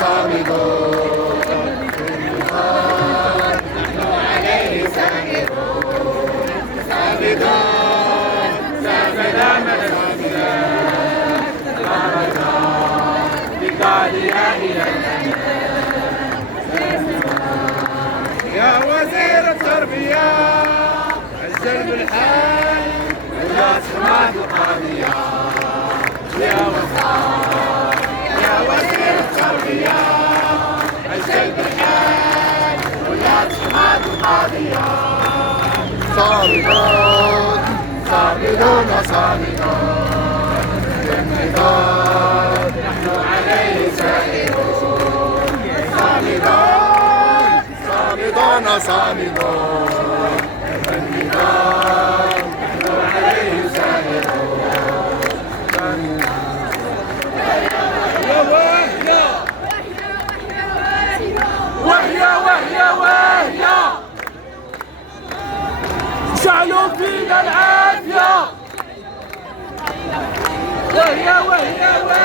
صامدون نحن عليه سائرون صامدون سافدا مدامنا بقاليا إلى يا وزير التربية الجلب الحال ولا سماد قاضية يا وزير التربية الجلب الحال ولا سماد قاضية صامدون صامدون صامدون جمدون نحن عليه سائرون صامدون صامدون صامدون جمدون نحن عليه سائرون وهي جعلوا فينا العافية وهي